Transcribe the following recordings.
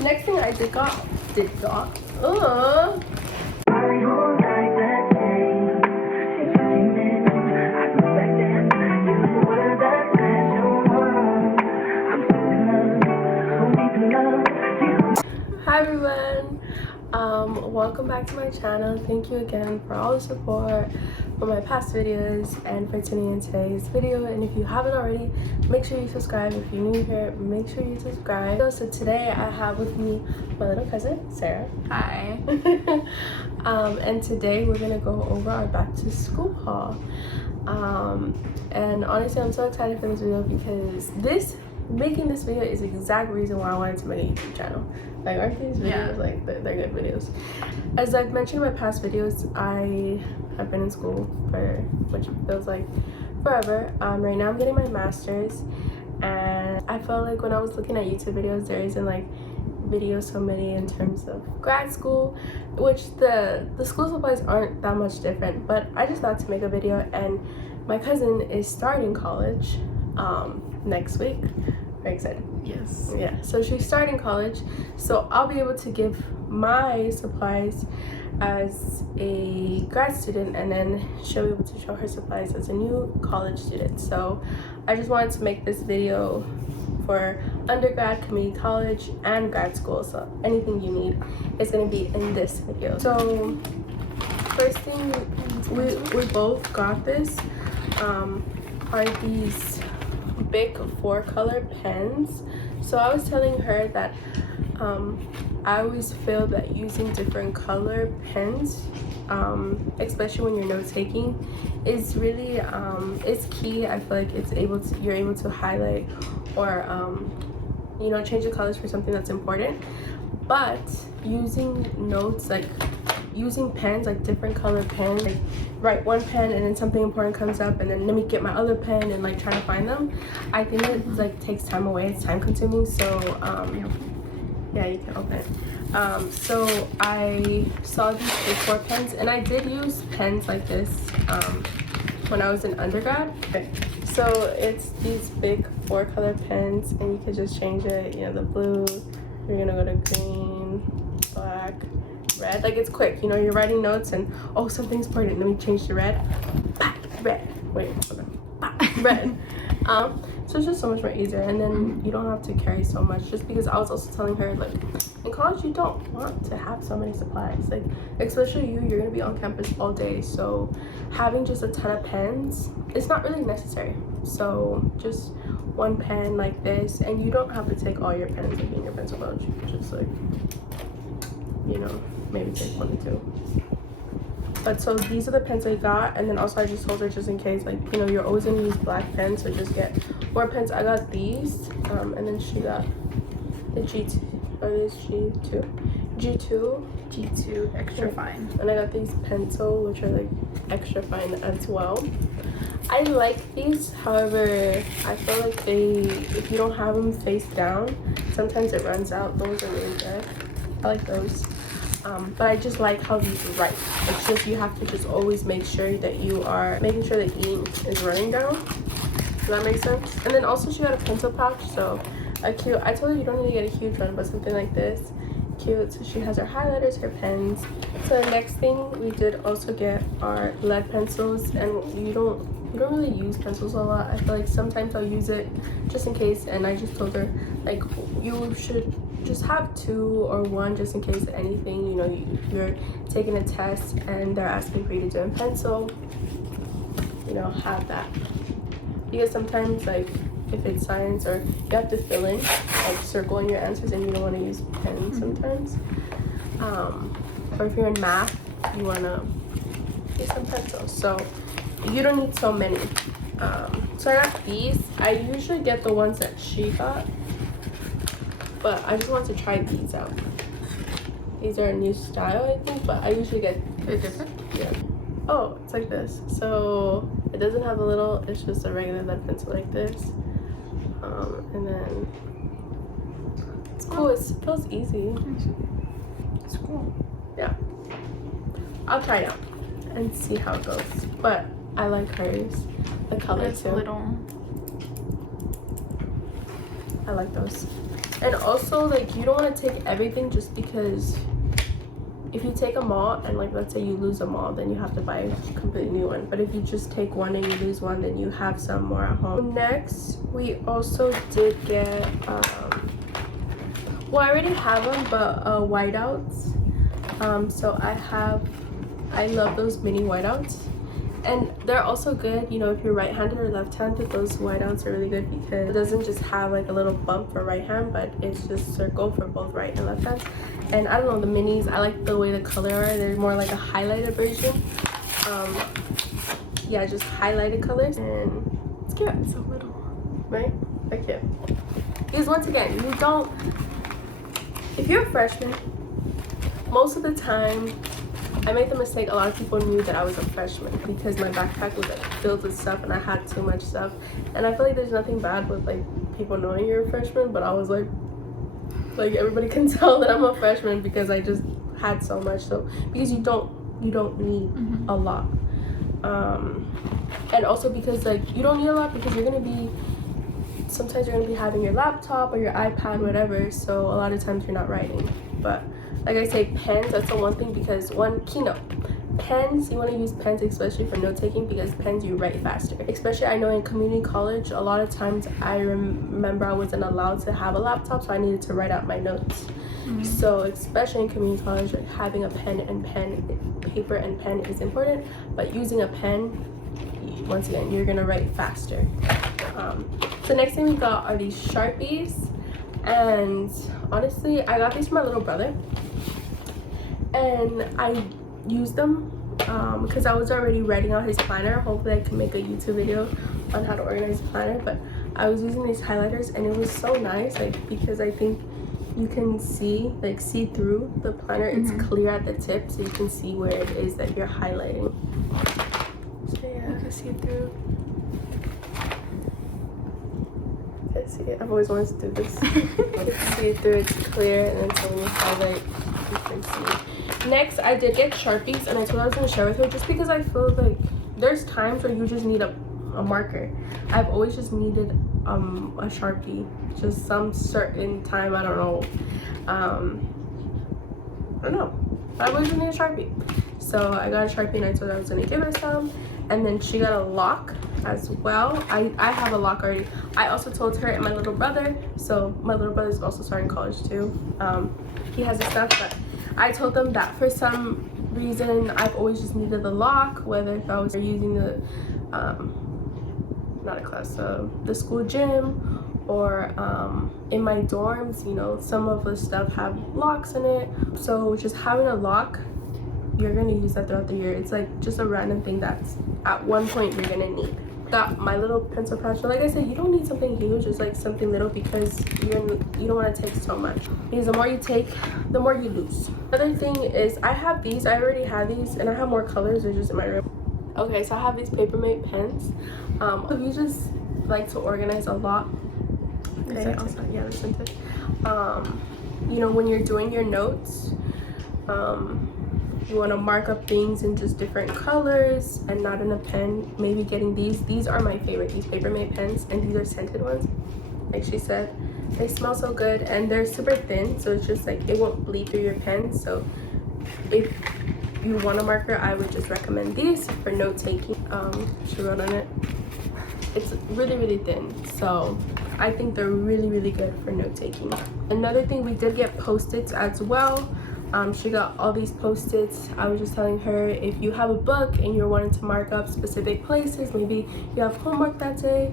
Next thing I did got. Hi everyone, welcome back to my channel. Thank you again for all the support for my past videos and for tuning in today's video. And if you haven't already, make sure you subscribe. If you're new here, make sure you subscribe. So today I have with me my little cousin Sarah. Hi. And today we're gonna go over our back to school haul. And honestly, I'm so excited for this video because making this video is the exact reason why I wanted to make a YouTube channel. Like, aren't these videos like they're good videos? As I've mentioned in my past videos, I have been in school for which feels like forever. Right now I'm getting my master's, and I felt like when I was looking at YouTube videos, there isn't like videos so many in terms of grad school, which the school supplies aren't that much different. But I just thought to make a video, and my cousin is starting college next week. Very excited. Yes. Yeah, so she's starting college, so I'll be able to give my supplies as a grad student, and then she'll be able to show her supplies as a new college student. So I just wanted to make this video for undergrad, community college, and grad school. So anything you need is going to be in this video. So first thing we both got this are these big 4-color pens. So I was telling her that I always feel that using different color pens, especially when you're note taking, is really it's key. I feel like you're able to highlight or change the colors for something that's important. But using notes, like using pens, like different color pens, like write one pen and then something important comes up and then let me get my other pen and like trying to find them, I think it like takes time away. It's time consuming. So yeah, you can open it. So I saw these big 4 pens, and I did use pens like this when I was in undergrad. Okay. So it's these big 4-color pens, and you could just change it, the blue, you're gonna go to green, black, red. Like, it's quick, you're writing notes and something's important, let me change to red. Red, wait, hold on. Red. So it's just so much more easier, and then you don't have to carry so much. Just because I was also telling her, like, in college you don't want to have so many supplies, like especially you're gonna be on campus all day, so having just a ton of pens, it's not really necessary. So just one pen like this, and you don't have to take all your pens like in your pencil pouch. You can just like maybe take 1 or 2. But so these are the pens I got, and then also I just told her, just in case, like, you're always gonna use black pens, so just get more pens. I got these, and then she got the G2, or this G2 extra fine, and I got these Pentel, which are like extra fine as well. I like these, however, I feel like if you don't have them face down, sometimes it runs out. Those are really good. I like those. But I just like how these write. It's just you have to just always make sure that you are making sure the ink is running down. Does that make sense? And then also she got a pencil pouch, so a cute, I told her you don't need to get a huge one, but something like this, cute. So she has her highlighters, her pens. So the next thing we did also get are lead pencils, and you don't really use pencils a lot. I feel like sometimes I'll use it just in case, and I just told her, like, you should just have 2 or 1 just in case anything, you're taking a test and they're asking for you to do in pencil, have that. Because sometimes, like, if it's science or you have to fill in, like, circling your answers, and you don't want to use pens sometimes. Or if you're in math, you want to use some pencils. So you don't need so many. So I got these. I usually get the ones that she got, but I just wanted to try these out. These are a new style, I think, but I usually get... They're different? Yeah. Oh, it's like this. So it doesn't have a little, it's just a regular lead pencil like this. And then it's cool. It feels easy. It's cool. Yeah. I'll try it out and see how it goes. But I like hers. The color too. Little. I like those. And also, like, you don't want to take everything just because if you take them all and, like, let's say you lose them all, then you have to buy a completely new one. But if you just take one and you lose one, then you have some more at home. Next, we also did get well, I already have them, but Wite-Outs. So I love those mini Wite-Outs, and they're also good, you know, if you're right-handed or left-handed. Those Wite-Outs are really good because it doesn't just have like a little bump for right hand, but it's just circle for both right and left hands. And I don't know, the minis, I like the way the color are. They're more like a highlighted version. Yeah, just highlighted colors, and it's cute. It's so little, right? They're cute. Because once again, you don't, if you're a freshman, most of the time I made the mistake, a lot of people knew that I was a freshman because my backpack was like filled with stuff and I had too much stuff. And I feel like there's nothing bad with like people knowing you're a freshman, but I was like everybody can tell that I'm a freshman because I just had so much. So because you don't need a lot, and also because like you don't need a lot because sometimes you're gonna be having your laptop or your iPad, whatever, so a lot of times you're not writing. But like I say, pens, that's the one thing, because keynote pens, you want to use pens especially for note taking, because pens you write faster. Especially, I know in community college, a lot of times I remember I wasn't allowed to have a laptop, so I needed to write out my notes. So especially in community college, like having a paper and pen is important, but using a pen, once again, you're gonna write faster. So next thing we got are these Sharpies, and honestly I got these from my little brother, and I used them because I was already writing out his planner. Hopefully I can make a YouTube video on how to organize a planner, but I was using these highlighters and it was so nice, like, because I think you can see through the planner. It's clear at the tip, so you can see where it is that you're highlighting. So yeah, you can see through. See, I've always wanted to do this. You can see through, it's clear, and then so when you highlight, you can see. Next, I did get Sharpies, and I told her I was going to share with her just because I feel like there's times where you just need a marker. I've always just needed a Sharpie, just some certain time. I don't know. I've always needed a Sharpie. So I got a Sharpie and I told her I was going to give her some. And then she got a lock as well. I have a lock already. I also told her and my little brother, so my little brother is also starting college too. He has his stuff, but I told them that for some reason I've always just needed the lock, whether if I was using the the school gym, or in my dorms, you know, some of the stuff have locks in it. So just having a lock, you're gonna use that throughout the year. It's like just a random thing that's at one point you're gonna need. Got my little pencil pouch. Like I said, you don't need something huge, just like something little, because you don't want to take so much, because the more you take, the more you lose. Another thing is I have these. I already have these, and I have more colors. They're just in my room. Okay, so I have these Papermate pens. If you just like to organize a lot, okay, also, yeah, the scented. You know, when you're doing your notes, you want to mark up things in just different colors and not in a pen. Maybe getting these are my favorite, these Papermate pens, and these are scented ones. Like she said, they smell so good, and they're super thin, so it's just like it won't bleed through your pen. So if you want a marker, I would just recommend these for note taking. She wrote on it. It's really thin, so I think they're really good for note taking. Another thing, we did get Post-its as well. She got all these Post-its. I was just telling her, if you have a book and you're wanting to mark up specific places, maybe you have homework that day,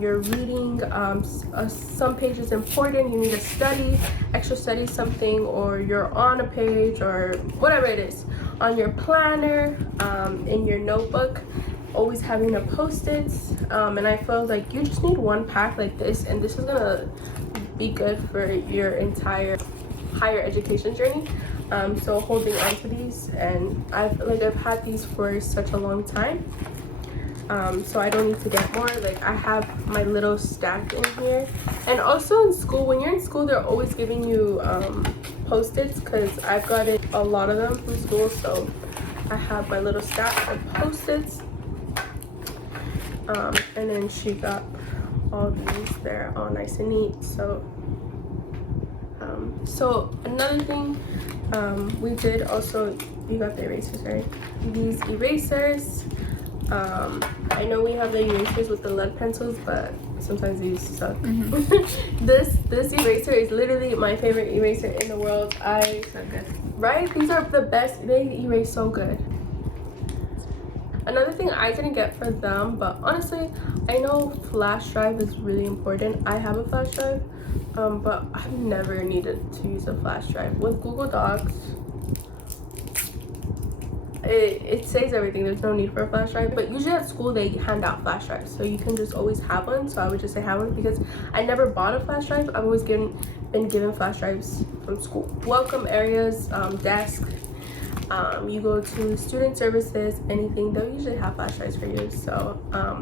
you're reading, some page is important, you need to extra study something, or you're on a page, or whatever it is, on your planner, in your notebook, always having a Post-its. And I feel like you just need one pack like this, and this is gonna be good for your entire higher education journey. So holding on to these, and I've had these for such a long time, so I don't need to get more. Like, I have my little stack in here. And also in school, when you're in school, they're always giving you Post-its, because I've got a lot of them from school, so I have my little stack of Post-its. And then she got all these. They're all nice and neat, so So another thing we did also, you got the erasers, right? These erasers, I know we have the erasers with the lead pencils, but sometimes these suck. This eraser is literally my favorite eraser in the world. So good. Right? These are the best. They erase so good. Another thing I didn't get for them, but honestly, I know flash drive is really important. I have a flash drive, but I've never needed to use a flash drive. With Google Docs, it says everything. There's no need for a flash drive, but usually at school they hand out flash drives, so you can just always have one. So I would just say have one, because I never bought a flash drive. I've always been given flash drives from school. Welcome areas, desk, you go to student services, anything, they'll usually have flash drives for you. So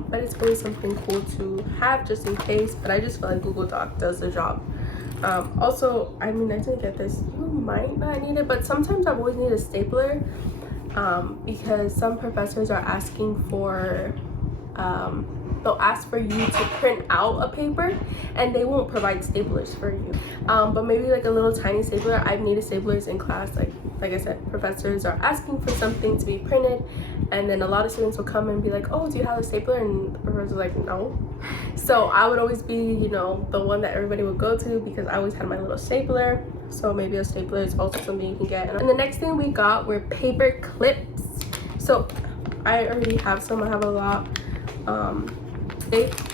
but it's always something cool to have just in case. But I just feel like Google Doc does the job. Also, I mean, I didn't get this, you might not need it, but sometimes I've always needed a stapler, because some professors are asking for they'll ask for you to print out a paper, and they won't provide staplers for you. But maybe like a little tiny stapler. I've needed staplers in class. Like I said, professors are asking for something to be printed, and then a lot of students will come and be like, oh, do you have a stapler? And the professor's like, no. So I would always be, you know, the one that everybody would go to, because I always had my little stapler. So maybe a stapler is also something you can get. And the next thing we got were paper clips. So I already have some. I have a lot.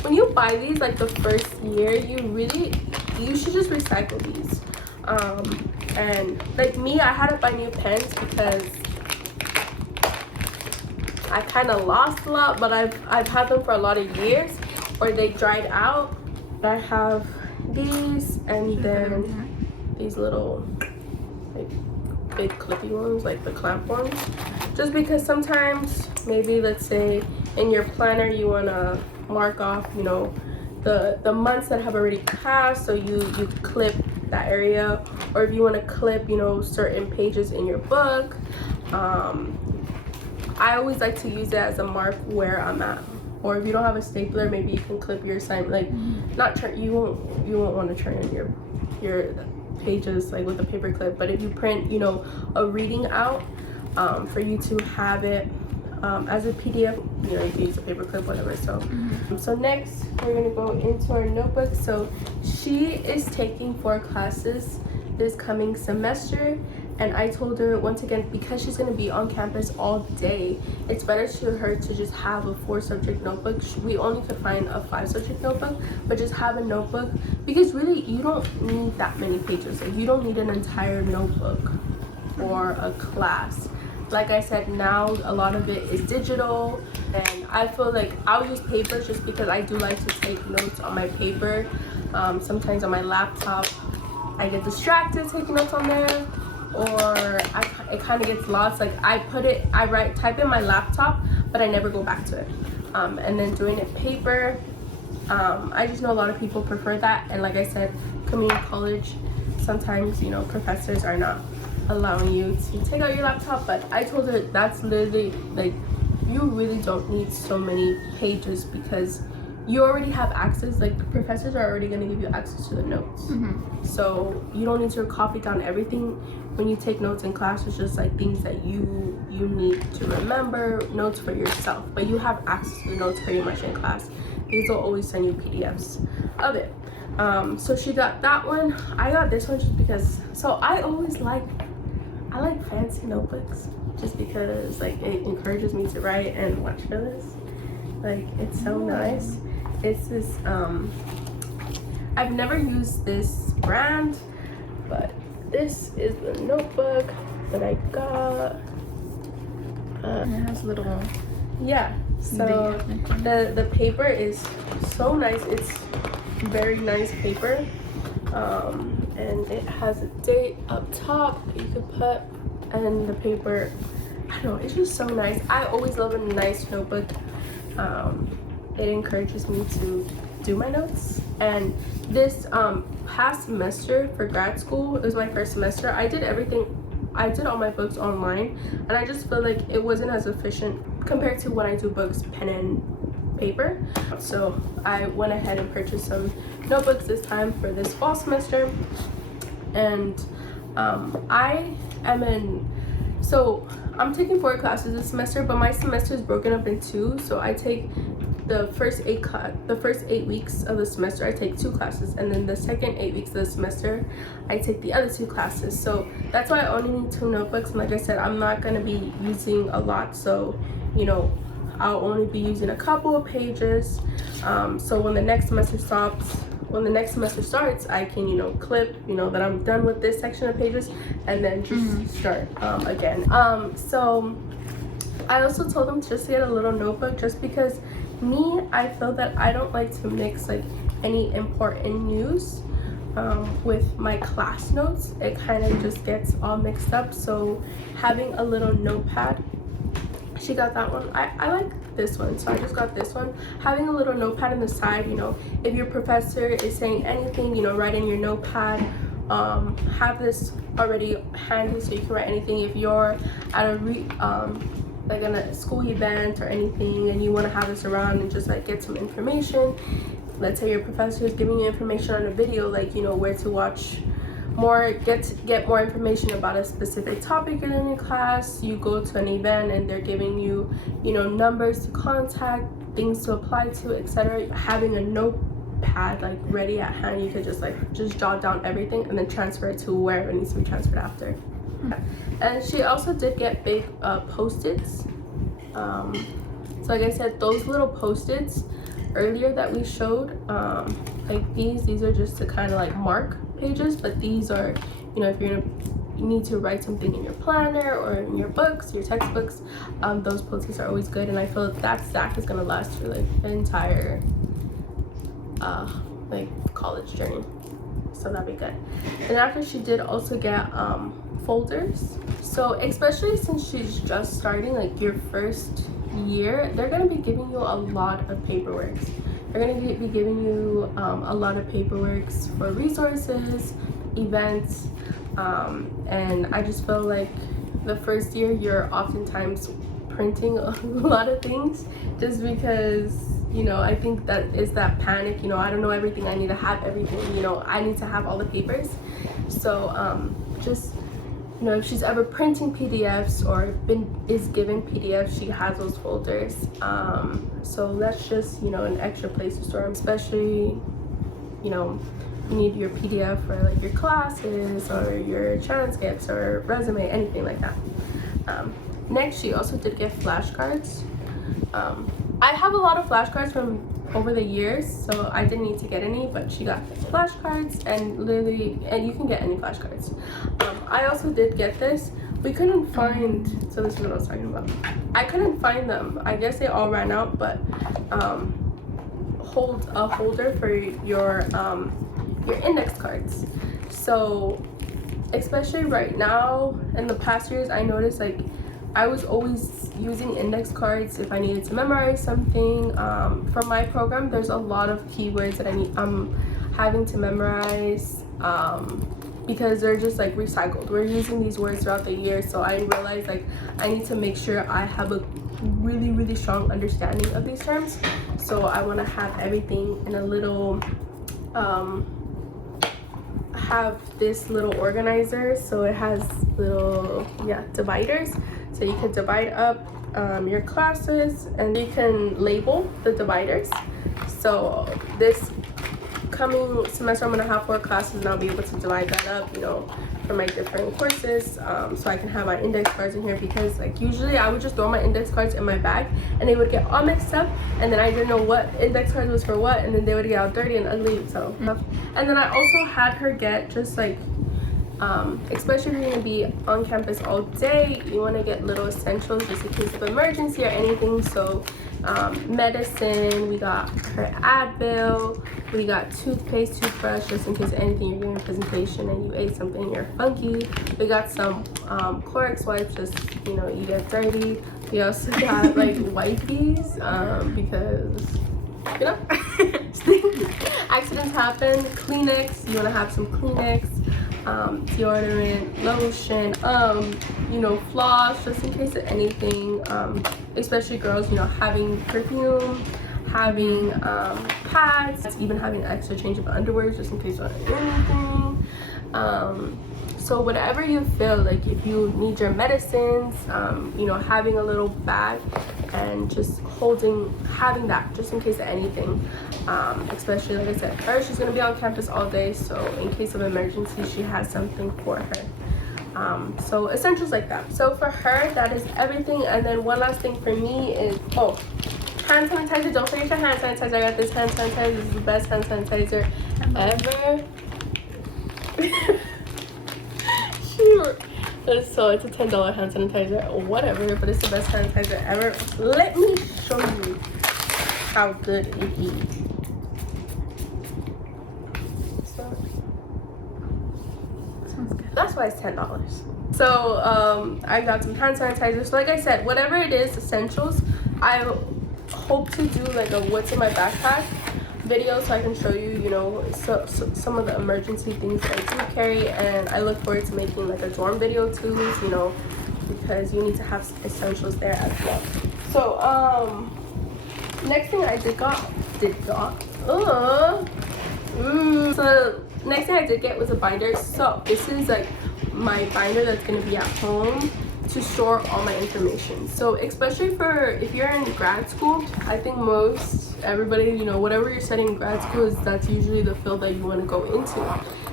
When you buy these like the first year, you should just recycle these. And like me, I had to buy new pens because I kind of lost a lot, but I've had them for a lot of years, or they dried out. I have these, and then these little like big clippy ones, like the clamp ones, just because sometimes maybe, let's say in your planner, you want to mark off, you know, the months that have already passed, so you clip that area. Or if you want to clip, you know, certain pages in your book, I always like to use it as a mark where I'm at. Or if you don't have a stapler, maybe you can clip your assignment, like not turn, you won't want to turn in your pages like with a paper clip, but if you print, you know, a reading out, for you to have it as a PDF, you know, you can use a paper clip, whatever. So so next we're gonna go into our notebook. So she is taking 4 classes this coming semester, and I told her, once again, because she's gonna be on campus all day, it's better for her to just have a 4-subject notebook. We only could find a 5-subject notebook, but just have a notebook, because really you don't need that many pages. Like, you don't need an entire notebook for a class. Like I said, now a lot of it is digital, and I feel like I'll use papers just because I do like to take notes on my paper. Sometimes on my laptop I get distracted taking notes on there, or it kind of gets lost. Like I type in my laptop, but I never go back to it. And then doing it paper, I just know a lot of people prefer that. And like I said, community college, sometimes, you know, professors are not allowing you to take out your laptop, but I told her that's literally, like, you really don't need so many pages, because you already have access. Like, the professors are already going to give you access to the notes. So you don't need to copy down everything. When you take notes in class, it's just like things that you need to remember, notes for yourself, but you have access to the notes pretty much in class, because they'll always send you PDFs of it. So she got that one. I got this one just because, so I like fancy notebooks, just because like it encourages me to write. And watch for this, like, it's so nice. It's this I've never used this brand, but this is the notebook that I got. It has little, yeah, so the paper is so nice. It's very nice paper, and it has a date up top that you could put, and the paper, I don't know, it's just so nice. I always love a nice notebook. It encourages me to do my notes. And this past semester for grad school, it was my first semester, I did all my books online, and I just feel like it wasn't as efficient compared to when I do books pen and paper. So I went ahead and purchased some notebooks this time for this fall semester. And I am in, so I'm taking 4 classes this semester, but my semester is broken up in 2. So I take the first 8 weeks of the semester, I take 2 classes, and then the second 8 weeks of the semester, I take the other 2 classes. So that's why I only need 2 notebooks. And like I said, I'm not gonna be using a lot, so you know, I'll only be using a couple of pages. So when the next semester starts, I can, you know, clip, you know, that I'm done with this section of pages, and then just start again. So I also told them just to get a little notebook, just because I feel that I don't like to mix like any important news with my class notes. It kind of just gets all mixed up. So having a little notepad, she got that one. I like this one, so I just got this one. Having a little notepad on the side, you know, if your professor is saying anything, you know, write in your notepad. Have this already handy so you can write anything. If you're at a like in a school event or anything, and you want to have this around and just like get some information. Let's say your professor is giving you information on a video, like, you know, where to watch more, get more information about a specific topic in your class. You go to an event and they're giving you, you know, numbers to contact, things to apply to, etc. Having a notepad like ready at hand, you could just jot down everything and then transfer it to wherever it needs to be transferred after. And she also did get big post-its. So like I said, those little post-its earlier that we showed, like these are just to kind of like mark pages, but these are, you know, if you need to write something in your planner or in your books, your textbooks, those post-its are always good. And I feel that stack is gonna last for like the entire like college journey, so that'd be good. And after, she did also get folders. So especially since she's just starting like your first year, they're going to be giving you a lot of paperwork. They're going to be giving you a lot of paperwork for resources, events, and I just feel like the first year you're oftentimes printing a lot of things, just because, you know, I think that is that panic, you know, I don't know everything, I need to have everything, you know, I need to have all the papers. So just, you know, if she's ever printing PDFs or is given PDFs, she has those folders. So that's just, you know, an extra place to store them, especially, you know, you need your PDF for like your classes or your transcripts or resume, anything like that. Next, she also did get flashcards. I have a lot of flashcards from over the years, so I didn't need to get any, but she got flashcards, and you can get any flashcards. I also did get this. We couldn't find, so this is what I was talking about. I couldn't find them. I guess they all ran out, but hold a holder for your index cards. So especially right now, in the past years, I noticed like I was always using index cards if I needed to memorize something. For my program, there's a lot of keywords that I'm having to memorize because they're just like recycled. We're using these words throughout the year, so I realized like I need to make sure I have a really strong understanding of these terms. So I want to have everything in a little have this little organizer, so it has little dividers, so you can divide up your classes and you can label the dividers. So this coming semester I'm gonna have 4 classes and I'll be able to divide that up, you know, for my different courses, so I can have my index cards in here, because like usually I would just throw my index cards in my bag and they would get all mixed up, and then I didn't know what index cards was for what, and then they would get all dirty and ugly. So and then I also had her get just like especially if you're going to be on campus all day, you want to get little essentials just in case of emergency or anything. So medicine, we got her Advil, we got toothpaste, toothbrush, just in case anything, you're doing a presentation and you ate something and you're funky. We got some Clorox wipes, just, you know, you get dirty. We also got like wipes because, you know, accidents happen. Kleenex, you want to have some Kleenex. Deodorant, lotion, you know, floss, just in case of anything, especially girls, you know, having perfume, having pads, even having an extra change of underwear just in case of anything. So whatever you feel like, if you need your medicines, you know, having a little bag and just having that just in case of anything, especially like I said, she's gonna be on campus all day, so in case of emergency she has something for her. So essentials like that. So for her, that is everything. And then one last thing for me is hand sanitizer. Don't forget your hand sanitizer. I got this hand sanitizer. This is the best hand sanitizer ever. So it's a $10 hand sanitizer, whatever, but it's the best hand sanitizer ever. Let me show you how good it is. So Sounds good. that's why it's $10. So I got some hand sanitizer. So like I said, whatever it is, essentials, I hope to do like a what's in my backpack video, so I can show you, you know, so some of the emergency things that I do carry. And I look forward to making like a dorm video too, you know, because you need to have essentials there as well. So next thing I so next thing I did get was a binder. So this is like my binder that's going to be at home to store all my information. So especially for if you're in grad school, I think everybody, you know, whatever you're studying in grad school, that's usually the field that you want to go into.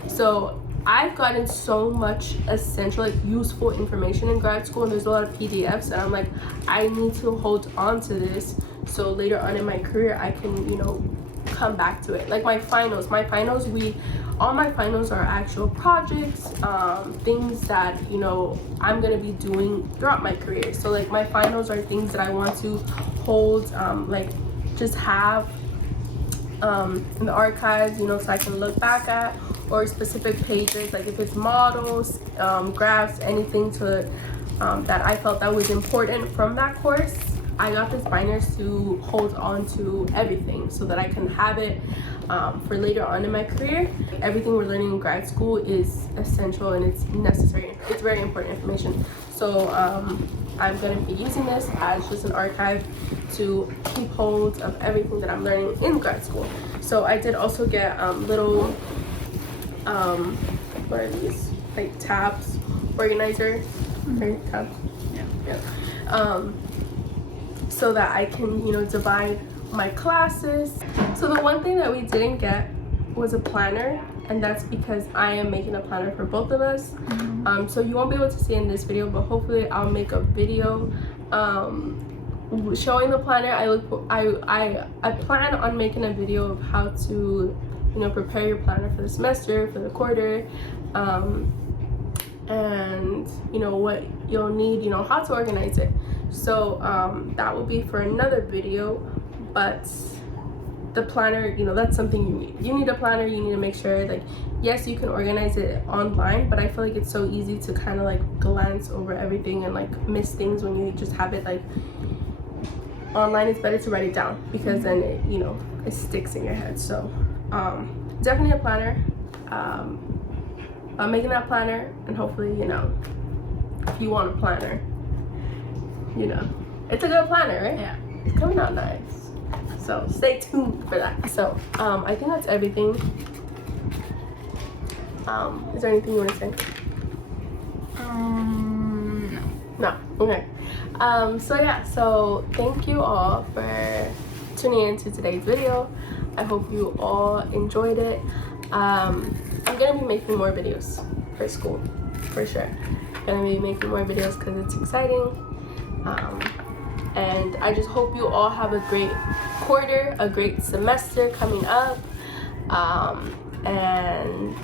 So I've gotten so much essential, like useful information in grad school, and there's a lot of PDFs, and I'm like, I need to hold on to this so later on in my career I can, you know, come back to it. Like my finals, all my finals are actual projects, things that, you know, I'm gonna be doing throughout my career. So like my finals are things that I want to hold, like just have in the archives, you know, so I can look back at, or specific pages, like if it's models, graphs, anything to that I felt that was important from that course. I got this binder to hold on to everything so that I can have it for later on in my career. Everything we're learning in grad school is essential and it's necessary. It's very important information. So I'm going to be using this as just an archive to keep hold of everything that I'm learning in grad school. So I did also get little, what are these? Like tabs, organizer, right? Tabs. Yeah. So that I can, you know, divide my classes. So the one thing that we didn't get was a planner, and that's because I am making a planner for both of us. So you won't be able to see in this video, but hopefully I'll make a video showing the planner. I plan on making a video of how to, you know, prepare your planner for the semester, for the quarter, and you know what you'll need, you know, how to organize it. So that will be for another video, but the planner, you know, that's something you need a planner. You need to make sure, like, yes, you can organize it online, but I feel like it's so easy to kind of like glance over everything and like miss things when you just have it like online. It's better to write it down because then it, you know, it sticks in your head. So definitely a planner. I'm making that planner, and hopefully, you know, if you want a planner, you know, it's a good planner, right? Yeah. It's coming out nice. So stay tuned for that. So I think that's everything. Is there anything you want to say? No. Okay. So yeah, so thank you all for tuning into today's video. I hope you all enjoyed it. I'm gonna be making more videos for school, for sure. Gonna be making more videos because it's exciting. And I just hope you all have a great quarter, a great semester coming up. And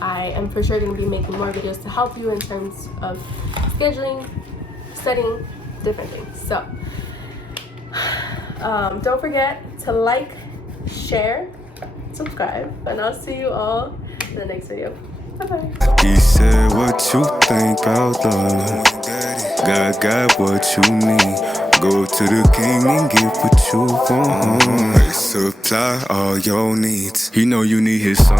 I am for sure going to be making more videos to help you in terms of scheduling, studying, different things. So don't forget to like, share, subscribe, and I'll see you all in the next video. Bye-bye. He said, what you think about love? God got what you need. Go to the king and get what you want. Supply all your needs. He know you need his son.